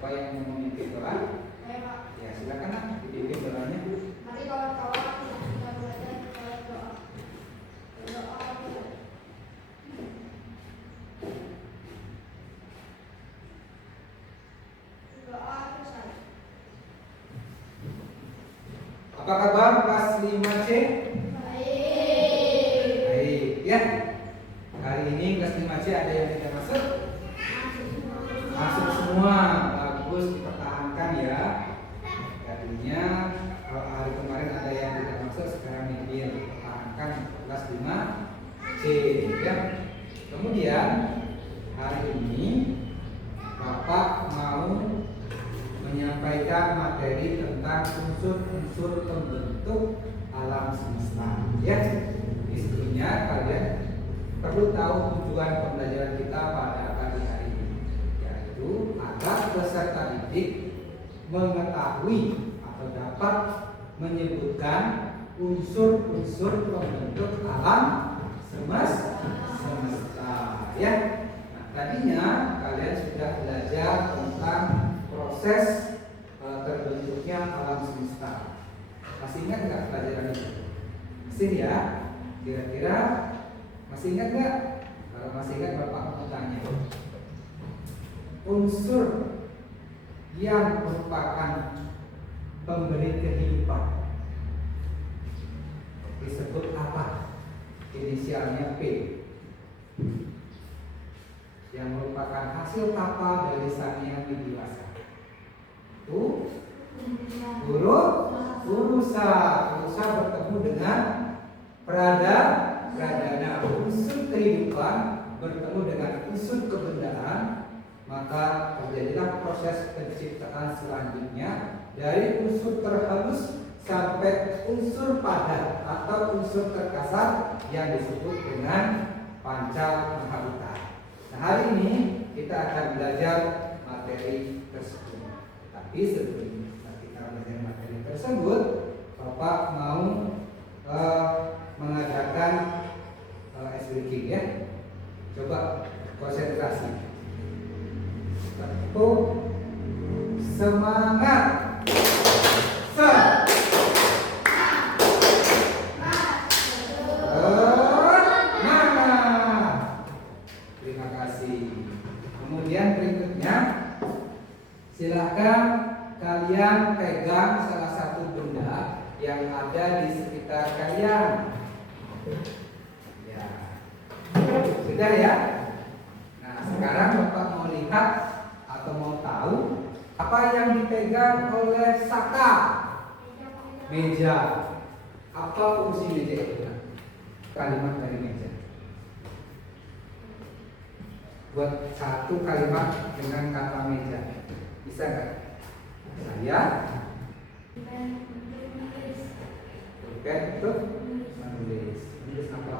Siapa yang mau memimpin doa? Saya Pak. Ya silakan nak dipimpin doanya. Mari kawan-kawan kita belajar doa. Berdoa kita. Doa Ustaz. Apa kabar kelas 5C? Baik. Baik ya. Hari ini kelas 5C ada yang tidak masuk? Masuk semua. Bagus, dipertahankan ya. Tadinya kalau hari kemarin ada yang tidak masuk, sekarang ini dipertahankan kelas 5C ya. Kemudian hari ini Bapak mau menyampaikan materi tentang unsur-unsur pembentuk alam semesta ya. Di sebelumnya kalian perlu tahu tujuan pembelajaran kita pada pagi hari ini, yaitu agar peserta didik mengetahui atau dapat menyebutkan unsur-unsur pembentuk alam semesta ya. Nah, tadinya kalian sudah belajar tentang proses terbentuknya alam semesta. Masih ingat nggak pelajaran itu? Masih ya? Kira-kira masih ingat nggak? Kalau masih ingat, Bapak mau tanya. Unsur yang merupakan pemberi kehidupan disebut apa? Inisialnya P. Yang merupakan hasil tapa dari sang yang widiwasa. Itu urusa bertemu dengan pradana, unsur kehidupan bertemu dengan unsur kebendaan, maka terjadilah proses penciptaan selanjutnya dari unsur terhalus sampai unsur padat atau unsur terkasar yang disebut dengan panca mahabhuta. Nah, hari ini kita akan belajar materi tersebut. Tapi sebelum kita belajar materi tersebut, Bapak mau mengadakan ice breaking ya. Coba konsentrasi. Tepuk semangat. Terima kasih. Kemudian berikutnya, silakan kalian pegang salah satu benda yang ada di sekitar kalian. Ya, sudah ya. Nah, sekarang Bapak mau lihat atau mau tahu apa yang dipegang oleh Saka? Meja. Apa fungsi meja itu? Kalimat dari meja. Buat satu kalimat dengan kata meja. Bisa nggak? Saya. Oke, itu menulis. Menulis apa?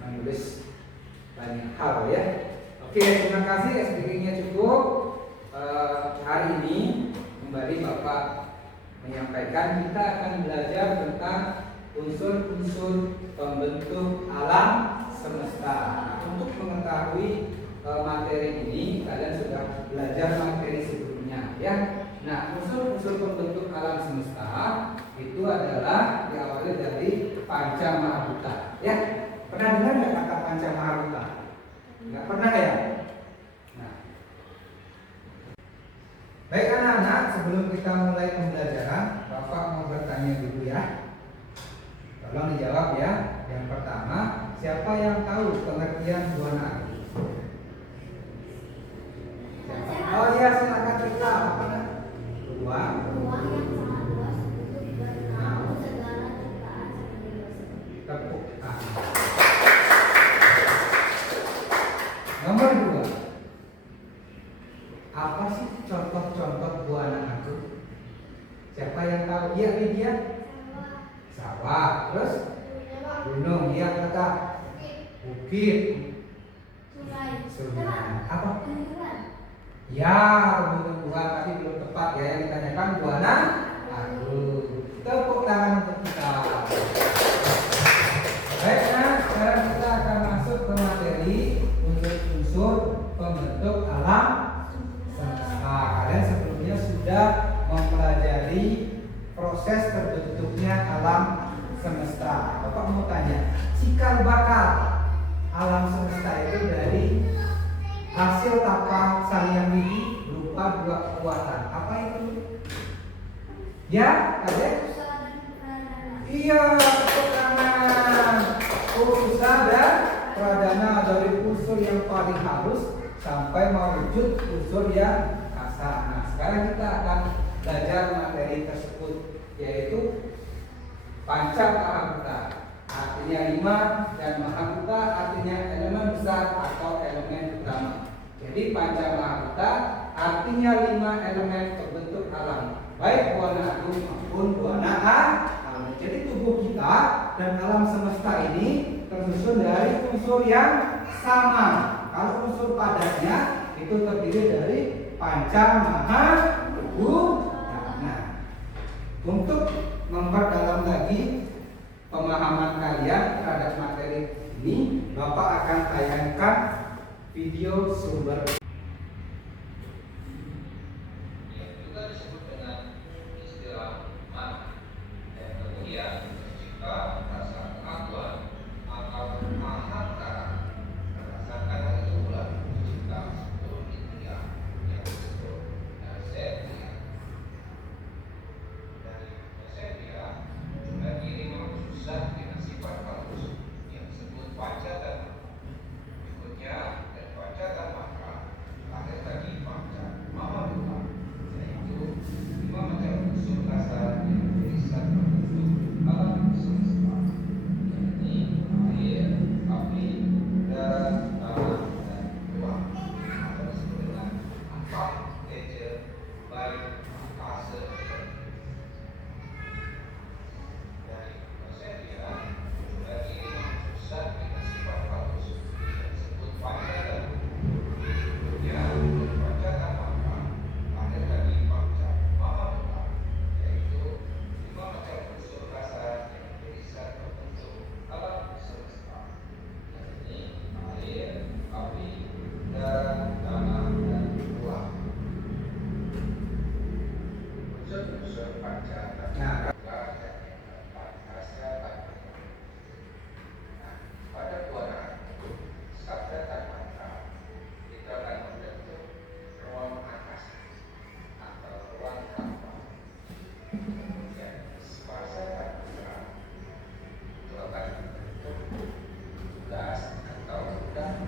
Menulis banyak hal ya. Oke, terima kasih. SPG-nya cukup. Hari ini kembali Bapak menyampaikan kita akan belajar tentang unsur-unsur pembentuk alam semesta. Untuk mengetahui materi ini, kalian sudah belajar materi sebelumnya ya. Nah, unsur-unsur pembentuk alam semesta itu adalah diawali dari panca mahabhuta ya. Pernah dengar nggak kata panca mahabhuta? Nggak pernah ya? Nah, baik anak-anak, sebelum kita mulai pembelajaran, Bapak mau bertanya dulu ya. Tolong dijawab ya. Yang pertama, siapa yang tahu pengertian buana api? Oh iya, silakan kita. Apa nak? Ruang yang sangat luas untuk bertahu segala ciptaan seperti dosa. tepuk tangan. Nomor 2. Apa sih contoh-contoh buana aku? Siapa yang tahu? Iya, Lydia. Sawah. Terus gunung. Iya, kata bukit. Sungai. Apa? Ya, tumbuhan tapi belum tepat ya. Yang ditanyakan buana aku. Tepuk tangan untuk kita. Baik, nah sekarang kita akan masuk ke materi unsur-unsur hasil tapak sang yang ini berupa dua kekuatan. Apa itu? Ya, Adek? Usaha dan pradana. Iya, tepuk tangan. Usaha dan pradana dari unsur yang paling halus sampai mewujud unsur yang kasar. Nah, sekarang kita akan belajar materi tersebut, yaitu panca mahabhuta. Artinya 5 dan mahabhuta artinya elemen besar atau elemen utama. Jadi panca mahabhuta artinya 5 elemen pembentuk alam, baik buana agung maupun buana alam. Jadi tubuh kita dan alam semesta ini tersusun dari unsur yang sama. Kalau unsur padatnya itu terdiri dari panca mahabhuta. Nah, untuk memperdalam lagi pemahaman kalian terhadap materi ini, Bapak akan tayangkan video sumber yang juga disebut dengan istilah mana. Dan kemudian jika rasa pengakuan atau mahaka berdasarkan hal itu pula jika seluruh intinya yang disebut Nasetia. Dari Nasetia bagi 5 khususat dengan sifat halus yang disebut panca dan berikutnya dan panca dan maka lahir tadi panca mahabhuta, yaitu 5 macam unsur dasar yang berisikan berbentuk alam semesta, yakni air, api, darah, tanah, dan ruang, atau disebut dengan empat teja, baik, akasa, dari Nasetia bagi 5 khususat dengan sifat halus yang disebut panca dan berikutnya dan panca dan maka lahir tadi panca mahabhuta, yaitu 5 macam unsur dasar yang berisikan berbentuk alam semesta, yakni air, api, darah, tanah, dan ruang. Unsur-unsur panca dan maka yang keempat rasa tanpa. Nah, pada buana sabda tanmatra itu akan membentuk ruang angkasa atau ruang hampa. Kemudian spasa tanmatra itu akan membentuk gas atau udara.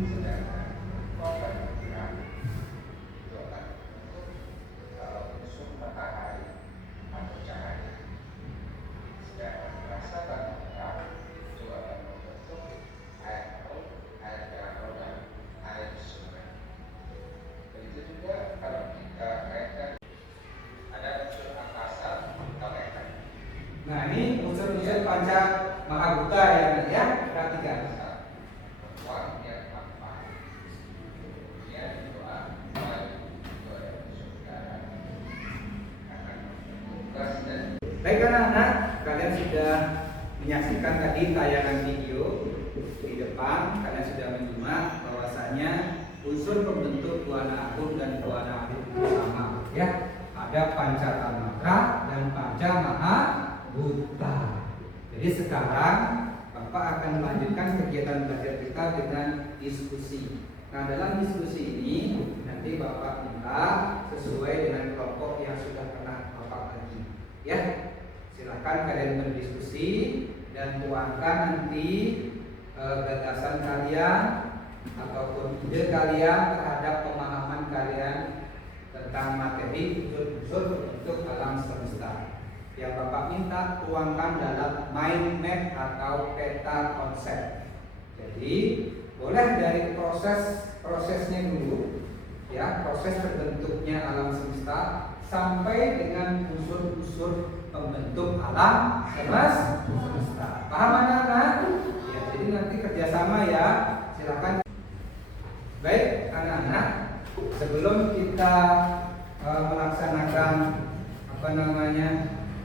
Sedangkan ruang tanmatra itu akan membentuk unsur matahari atau cahaya. Sedangkan rasa tanmatra itu akan membentuk air laut, air danau, dan air sungai. Begitu juga kalau kita kaitkan ada unsur angkasa, kita kaitkan. Nah, ini unsur-unsur panca mahabhuta ya, perhatikan. Ruang yang hampa. Kemudian doa, itu ada unsur udara akan membentuk gas dan. Baik anak-anak, kalian sudah menyaksikan tadi tayangan video di depan. Kalian sudah menyimak bahwasanya unsur pembentuk buana agung dan buana agung sama, ya. Ada panca tanmatra dan panca mahabhuta. Jadi sekarang Bapak akan melanjutkan kegiatan belajar kita dengan diskusi. Nah, dalam diskusi ini nanti Bapak minta sesuai dengan kelompok yang sudah pernah Bapak bagi, ya. Silakan kalian berdiskusi dan tuangkan nanti gagasan kalian ataupun ide kalian terhadap pemahaman kalian tentang materi unsur-unsur berbentuk alam semesta. Yang Bapak minta tuangkan dalam mind map atau peta konsep. Jadi boleh dari prosesnya dulu, ya, proses terbentuknya alam semesta sampai dengan unsur-unsur pembentuk alam semesta. Paham anak-anak? Ya, jadi nanti kerjasama ya. Silakan. Baik anak-anak, sebelum kita melaksanakan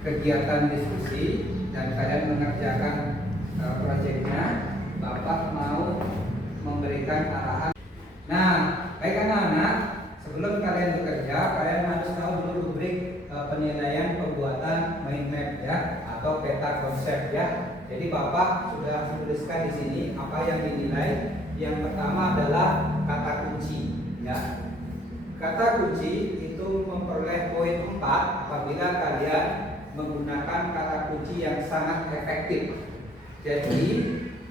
kegiatan diskusi dan kalian mengerjakan proyeknya, Bapak mau memberikan arahan. Nah, baik anak-anak, sebelum kalian bekerja, kalian harus tahu dulu rubrik penilaian pembuatan mind map ya, atau peta konsep ya. Jadi Bapak sudah menuliskan di sini apa yang dinilai. Yang pertama adalah kata kunci, ya. Kata kunci itu memperoleh poin 4 apabila kalian menggunakan kata kunci yang sangat efektif. Jadi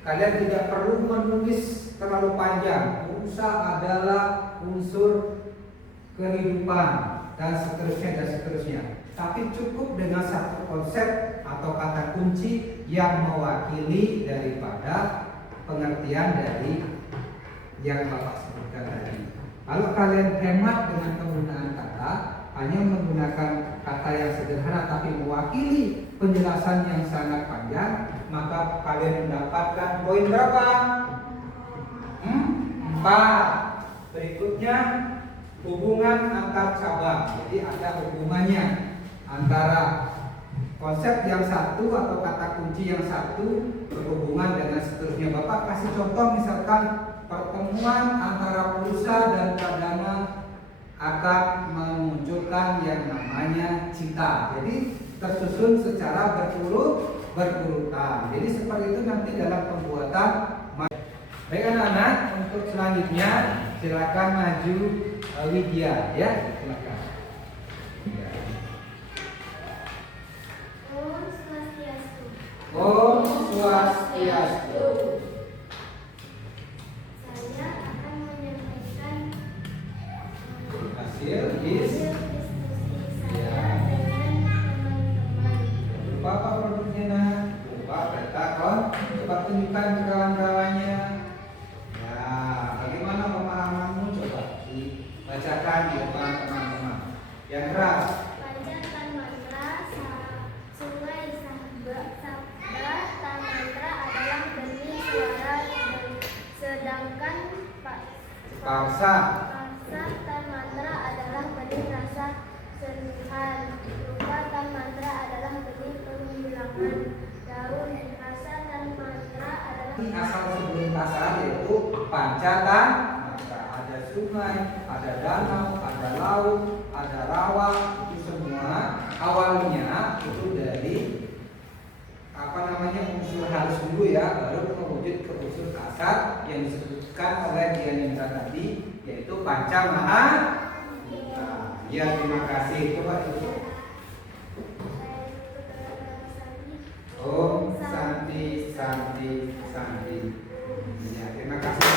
kalian tidak perlu menulis terlalu panjang. Pulsa adalah unsur kehidupan dan seterusnya. Tapi cukup dengan satu konsep atau kata kunci yang mewakili daripada pengertian dari yang Bapak sebutkan tadi. Kalau kalian hemat dengan penggunaan kata, hanya menggunakan kata yang sederhana tapi mewakili penjelasan yang sangat panjang, maka kalian mendapatkan poin berapa? 4. Berikutnya hubungan antar cabang. Jadi ada hubungannya antara konsep yang satu atau kata kunci yang satu berhubungan dengan seterusnya. Bapak kasih contoh misalkan pertemuan antara pulsa dan cadangan akan memunculkan yang namanya cita. Jadi tersusun secara berurutan. Jadi seperti itu nanti dalam pembuatan. Baik anak-anak, untuk selanjutnya silakan maju Widya, ya silakan. Ya. Om Swastiastu. Om Swastiastu. Saya akan menyampaikan Hasil diskusi saya dengan teman-teman. Bapak produknya nak, Bapak peta kon, coba tunjukkan ke kawan-kawannya. Ya, bagaimana pemahamanmu coba dibacakan di depan teman-teman. Yang keras. Panjatan mantra sungai sabda tan mantra adalah benih suara sedangkan Pausa. paksa tan mantra adalah benih rasa sentuhan. Rupa tan mantra adalah benih penghilangan daun. Rasa tan mantra adalah Asal sebelum kasar yaitu pancatan. Ada sungai, ada danau, ada laut, ada rawa, itu semua awalnya itu dari unsur halus dulu ya, baru mewujud ke unsur kasar yang disebutkan oleh Dianindra tadi, yaitu panca maha. Ya, terima kasih. Coba itu. Om Santi Santi Santi. Ya, terima kasih.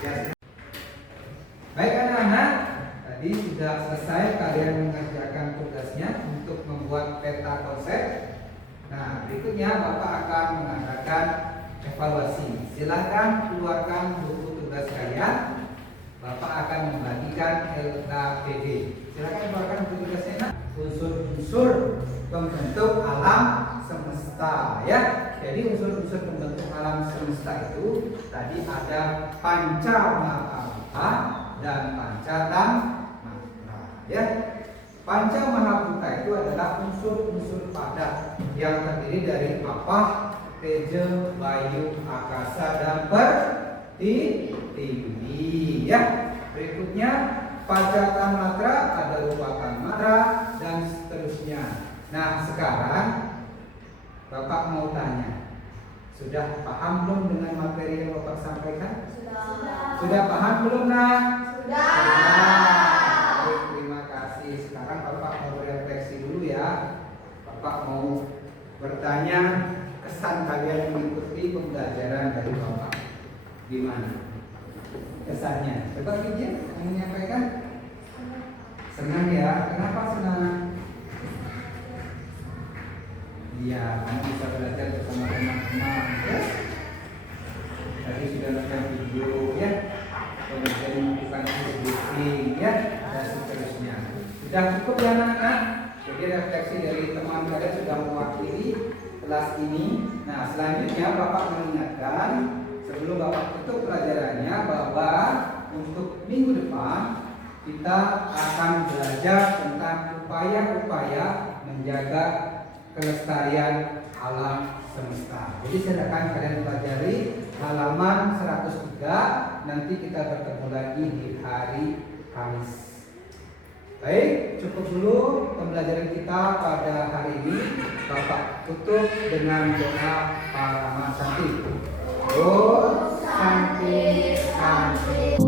Ya. Baik anak-anak, tadi sudah selesai kalian mengerjakan tugasnya untuk membuat peta konsep. Nah, berikutnya Bapak akan mengadakan evaluasi. Silahkan keluarkan buku tugas kalian. Bapak akan membagikan LKPD. Silahkan keluarkan buku tugasnya. Unsur-unsur pembentuk alam semesta, ya. Jadi unsur-unsur pembentuk alam semesta itu tadi ada panca mahabhuta dan pancatan mantra, ya. Panca mahabhuta itu adalah unsur-unsur padat yang terdiri dari apa? Teja, Bayu, Akasa, dan Pertiwi, ya. Berikutnya pancatan mantra ada rupakan mantra dan seterusnya. Nah, sekarang Bapak mau tanya, sudah paham belum dengan materi yang Bapak sampaikan? Sudah paham belum, nak? Sudah. Terima kasih. Sekarang Bapak mau refleksi dulu ya. Bapak mau bertanya kesan kalian mengikuti pembelajaran dari Bapak. Gimana kesannya? Coba Widya yang menyampaikan. Senang ya. Kenapa senang? Iya, kamu bisa belajar bersama teman-teman, ya. Tadi sudah nonton video, ya. Kemudian melakukan briefing, ya, dan seterusnya. Sudah cukup ya anak-anak. Jadi refleksi dari teman kalian sudah mewakili kelas ini. Nah, selanjutnya Bapak mengingatkan sebelum Bapak tutup pelajarannya bahwa untuk minggu depan kita akan belajar tentang upaya-upaya menjaga kelestarian alam semesta. Jadi silakan kalian pelajari halaman 103. Nanti kita bertemu lagi di hari Kamis. Baik, cukup dulu pembelajaran kita pada hari ini. Bapak tutup dengan doa Paramasanti. Oh, cantik, cantik.